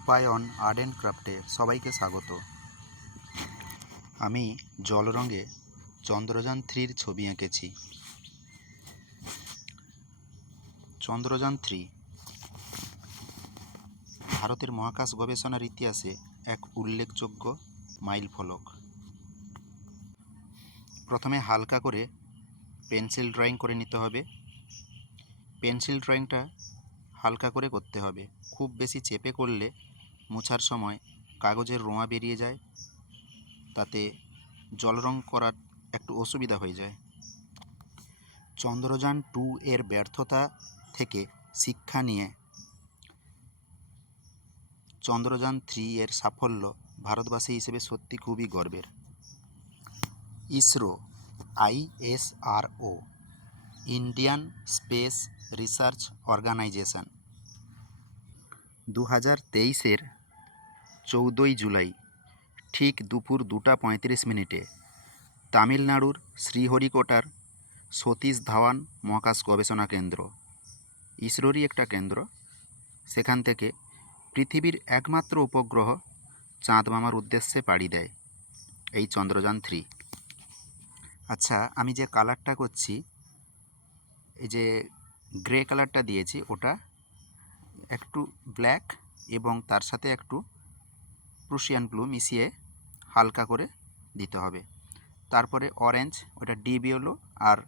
রূপায়ণ art and ক্রাফটে সবাইকে স্বাগত। আমি জল রঙে চন্দ্রযান-3 ছবি এঁকেছি। চন্দ্রযান-3 ভারতের মহাকাশ গবেষণার ইতিহাসে এক উল্লেখযোগ্য মাইলফলক। প্রথমে হালকা করে পেন্সিল ড্রয়িং করে নিতে হবে। পেন্সিল ড্রয়িংটা হালকা করে করতে হবে, খুব বেশি চেপে করলে মোছার সময় কাগজের রোঁয়া বেরিয়ে যায়, তাতে জল রং করার একটু অসুবিধা হয়ে যায়। চন্দ্রযান-2 এর ব্যর্থতা থেকে শিক্ষা নিয়ে চন্দ্রযান-3 এর সাফল্য ভারতবাসী হিসেবে সত্যি খুবই গর্বের। ISRO ISRO Indian space research organisation 2023-এর 14ই জুলাই ঠিক দুপুর 2:35 তামিলনাড়ুর শ্রীহরিকোটার সতীশ ধাওয়ান মহাকাশ গবেষণা কেন্দ্র, ইসরোরই একটা কেন্দ্র, সেখান থেকে পৃথিবীর একমাত্র উপগ্রহ চাঁদ মামার উদ্দেশ্যে পাড়ি দেয় এই চন্দ্রযান-3। আচ্ছা, আমি যে কালারটা করছি, এই যে গ্রে কালারটা দিয়েছি, ওটা একটু ব্ল্যাক এবং তার সাথে একটু প্রুশিয়ান ব্লু মিশিয়ে হালকা করে দিতে হবে। তারপরে অরেঞ্জ, ওটা ডিপ ইয়েলো, আর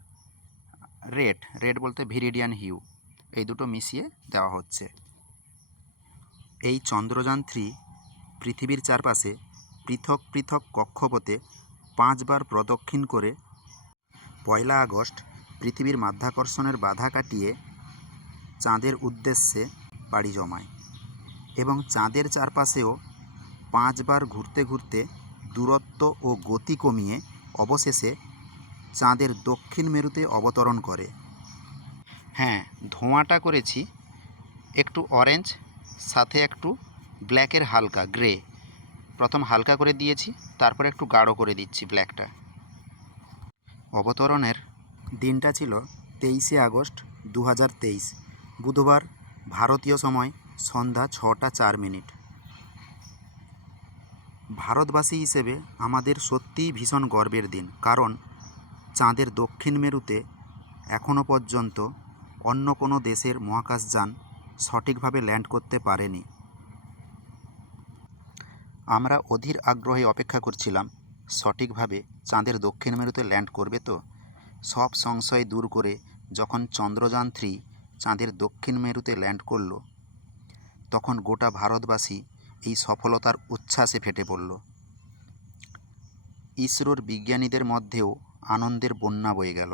রেড বলতে ভিরিডিয়ান হিউ, এই দুটো মিশিয়ে দেওয়া হচ্ছে। এই চন্দ্রযান-3 পৃথিবীর চারপাশে পৃথক পৃথক কক্ষপথে 5 বার প্রদক্ষিণ করে 1 আগস্ট পৃথিবীর মাধ্যাকর্ষণের বাধা কাটিয়ে চাঁদের উদ্দেশ্যে পাড়ি জমায় এবং চাঁদের চারপাশেও 5 বার ঘুরতে ঘুরতে দূরত্ব ও গতি কমিয়ে অবশেষে চাঁদের দক্ষিণ মেরুতে অবতরণ করে। হ্যাঁ, ধোঁয়াটা করেছি একটু অরেঞ্জ, সাথে একটু ব্ল্যাকের হালকা গ্রে। প্রথম হালকা করে দিয়েছি, তারপরে একটু গাঢ় করে দিচ্ছি ব্ল্যাকটা। অবতরণের দিনটা ছিল 23শে আগস্ট 2023, বুধবার, ভারতীয় সময় সন্ধ্যা 6:04। ভারতবাসী হিসেবে আমাদের সত্যিই ভীষণ গর্বের দিন, কারণ চাঁদের দক্ষিণ মেরুতে এখনও পর্যন্ত অন্য কোনো দেশের মহাকাশযান সঠিকভাবে ল্যান্ড করতে পারেনি। আমরা অধীর আগ্রহে অপেক্ষা করছিলাম সঠিকভাবে চাঁদের দক্ষিণ মেরুতে ল্যান্ড করবে তো। সব সংশয় দূর করে যখন চন্দ্রযান-3 চাঁদের দক্ষিণ মেরুতে ল্যান্ড করলো, তখন গোটা ভারতবাসী এই সফলতার উচ্ছ্বাসে ফেটে পড়ল। ইসরোর বিজ্ঞানীদের মধ্যেও আনন্দের বন্যা বয়ে গেল।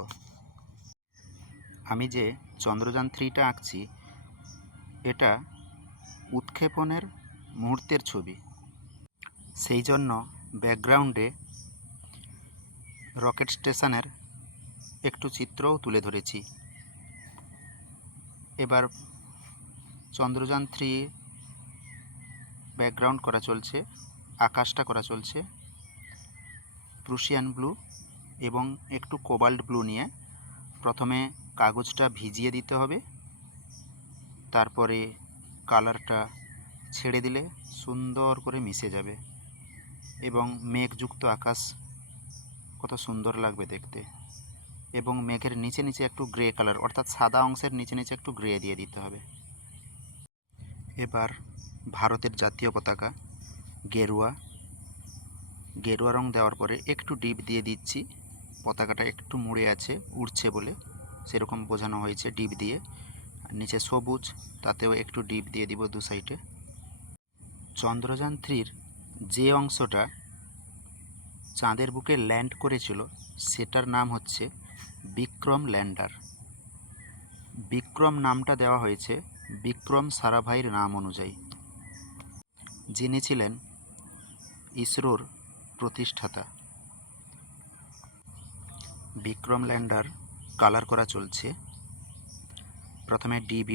আমি যে চন্দ্রযান-3টা আঁকছি, এটা উৎক্ষেপণের মুহূর্তের ছবি, সেই জন্য ব্যাকগ্রাউন্ডে রকেট স্টেশনের একটু চিত্রও তুলে ধরেছি। এবার চন্দ্রযান-3 ব্যাকগ্রাউন্ড করা চলছে, আকাশটা করা চলছে প্রুশিয়ান ব্লু এবং একটু কোবাল্ট ব্লু নিয়ে। প্রথমে কাগজটা ভিজিয়ে দিতে হবে, তারপরে কালারটা ছেড়ে দিলে সুন্দর করে মিশে যাবে এবং মেঘযুক্ত আকাশ কত সুন্দর লাগবে দেখতে। এবং মেঘের নিচে নিচে একটু গ্রে কালার, অর্থাৎ সাদা অংশের নিচে নিচে একটু গ্রে দিয়ে দিতে হবে। এবার ভারতের জাতীয় পতাকা গেরুয়া রং দেওয়ার পরে একটু ডিপ দিয়ে দিচ্ছি, পতাকাটা একটু মুড়ে আছে, উড়ছে বলে সেরকম বোঝানো হয়েছে ডিপ দিয়ে। নিচে সবুজ, তাতেও একটু ডিপ দিয়ে দিব দু সাইডে। চন্দ্রযান-3-র যে অংশটা চাঁদের বুকে ল্যান্ড করেছিল, সেটার নাম হচ্ছে বিক্রম ল্যান্ডার। বিক্রম নামটা দেওয়া হয়েছে বিক্রম সারাভাইয়ের নাম অনুযায়ী, যিনি ছিলেন ইসরোর প্রতিষ্ঠাতা। বিক্রম ল্যান্ডার কালার করা চলছে। প্রথমে ডিপ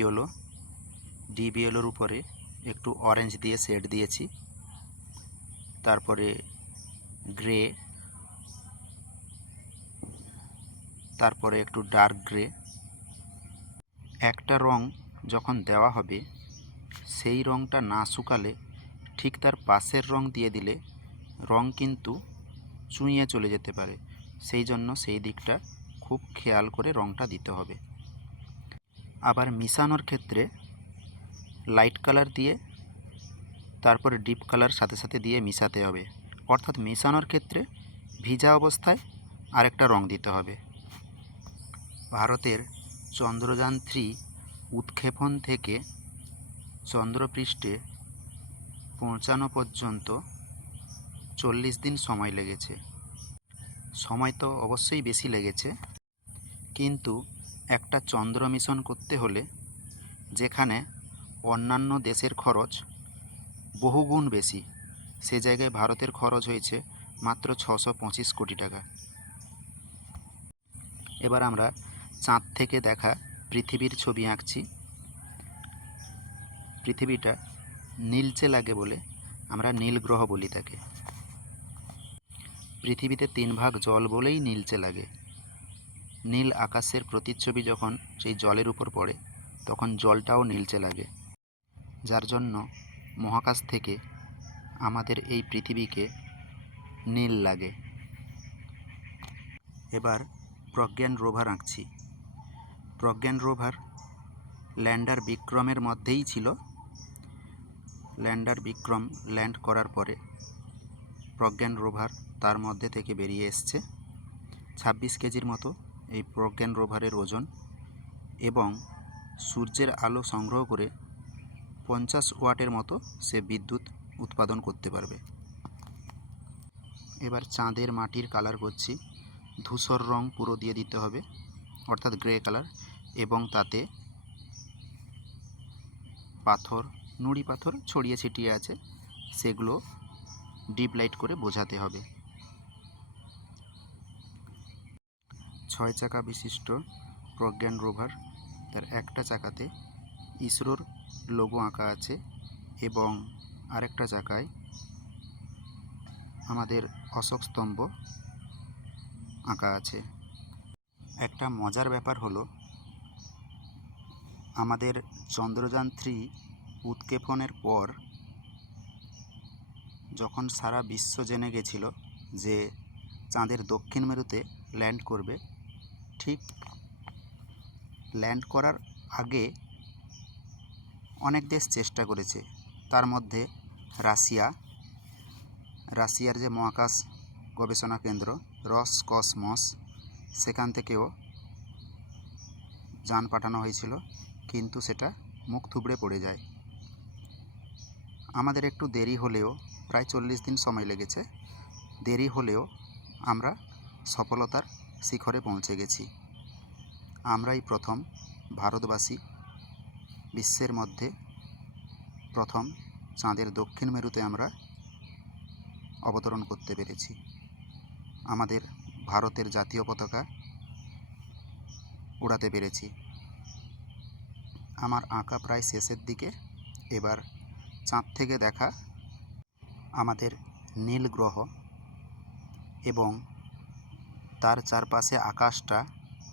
ইয়েলোর উপরে একটু অরেঞ্জ দিয়ে শেড দিয়েছি, তারপরে গ্রে, তারপরে একটু ডার্ক গ্রে। একটা রং যখন দেওয়া হবে, সেই রংটা না শুকালে ঠিক তার পাশের রং দিয়ে দিলে রং কিন্তু চুঁইয়ে চলে যেতে পারে, সেই জন্য সেই দিকটা খুব খেয়াল করে রংটা দিতে হবে। আবার মিশানোর ক্ষেত্রে লাইট কালার দিয়ে তারপরে ডিপ কালার সাথে সাথে দিয়ে মিশাতে হবে, অর্থাৎ মেশানোর ক্ষেত্রে ভিজা অবস্থায় আরেকটা রং দিতে হবে। ভারতের চন্দ্রযান-3 উৎক্ষেপণ থেকে চন্দ্রপৃষ্ঠে পৌঁছানো পর্যন্ত 40 দিন সময় লেগেছে। সময় তো অবশ্যই বেশি লেগেছে, কিন্তু একটা চন্দ্র মিশন করতে হলে যেখানে অন্যান্য দেশের খরচ বহুগুণ বেশি, সে জায়গায় ভারতের খরচ হয়েছে মাত্র 625 কোটি টাকা। এবার আমরা চাঁদ থেকে দেখা পৃথিবীর ছবি আঁকছি। পৃথিবীটা নীলচে লাগে বলে আমরা নীল গ্রহ বলি তাকে। পৃথিবীতে 3 ভাগ জল বলেই নীলচে লাগে। নীল আকাশের প্রতিচ্ছবি যখন সেই জলের উপর পড়ে তখন জলটাও নীলচে লাগে, যার জন্য মহাকাশ থেকে আমাদের এই পৃথিবীকে নীল লাগে। এবার প্রজ্ঞান রোভার আঁকছি। প্রজ্ঞান রোভার ল্যান্ডার বিক্রমের মধ্যেই ছিল। ল্যান্ডার বিক্রম ল্যান্ড করার পরে প্রজ্ঞান রোভার তার মধ্যে থেকে বেরিয়ে এসছে। 26 কেজির মতো এই প্রজ্ঞান রোভারের ওজন, এবং সূর্যের আলো সংগ্রহ করে 50 ওয়াটের মতো সে বিদ্যুৎ উৎপাদন করতে পারবে। এবার চাঁদের মাটির কালার করছি। ধূসর রং পুরো দিয়ে দিতে হবে, অর্থাৎ গ্রে কালার, এবং তাতে পাথর, নুড়ি পাথর ছড়িয়ে ছিটিয়ে আছে, সেগুলো ডিপ লাইট করে বোঝাতে হবে। 6 চাকা বিশিষ্ট প্রজ্ঞান রোভার, তার একটা চাকাতে ইসরোর লোগো আঁকা আছে এবং আরেকটা চাকায় আমাদের অশোক স্তম্ভ আঁকা আছে। একটা মজার ব্যাপার হলো, আমাদের চন্দ্রযান-3 উৎক্ষেপণের পর যখন সারা বিশ্ব জেনে গেছিল যে চাঁদের দক্ষিণ মেরুতে ল্যান্ড করবে, ঠিক ল্যান্ড করার আগে অনেক দেশ চেষ্টা করেছে। তার মধ্যে রাশিয়ার যে মহাকাশ গবেষণা কেন্দ্র রসকসমস, সেখান থেকেও যান পাঠানো হয়েছিল, কিন্তু সেটা মুখ থুবড়ে পড়ে যায়। আমাদের একটু দেরি হলেও, প্রায় 40 দিন সময় লেগেছে, দেরি হলেও আমরা সফলতার শিখরে পৌঁছে গেছি। আমরাই প্রথম ভারতবাসী বিশ্বের মধ্যে প্রথম চাঁদের দক্ষিণ মেরুতে আমরা অবতরণ করতে পেরেছি। আমাদের ভারতের জাতীয় পতাকা উড়াতে পেরেছি। আমার আঁকা প্রায় শেষের দিকে। এবার চাঁদ থেকে দেখা আমাদের নীল গ্রহ এবং তার চারপাশে আকাশটা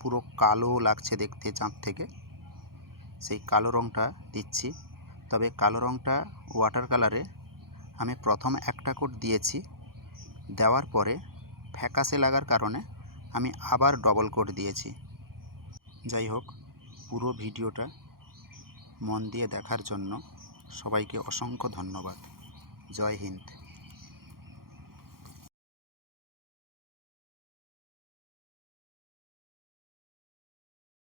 পুরো কালো লাগছে দেখতে চাঁদ থেকে, সেই কালো রঙটা দিচ্ছি। তবে কালো রঙটা ওয়াটার কালারে আমি প্রথম একটা কোট দিয়েছি, দেওয়ার পরে ফ্যাকাশে লাগার কারণে আমি আবার ডবল কোট দিয়েছি। যাই হোক, পুরো ভিডিওটা মন দিয়ে দেখার জন্য সবাইকে অসংখ্য ধন্যবাদ। জয় হিন্দ।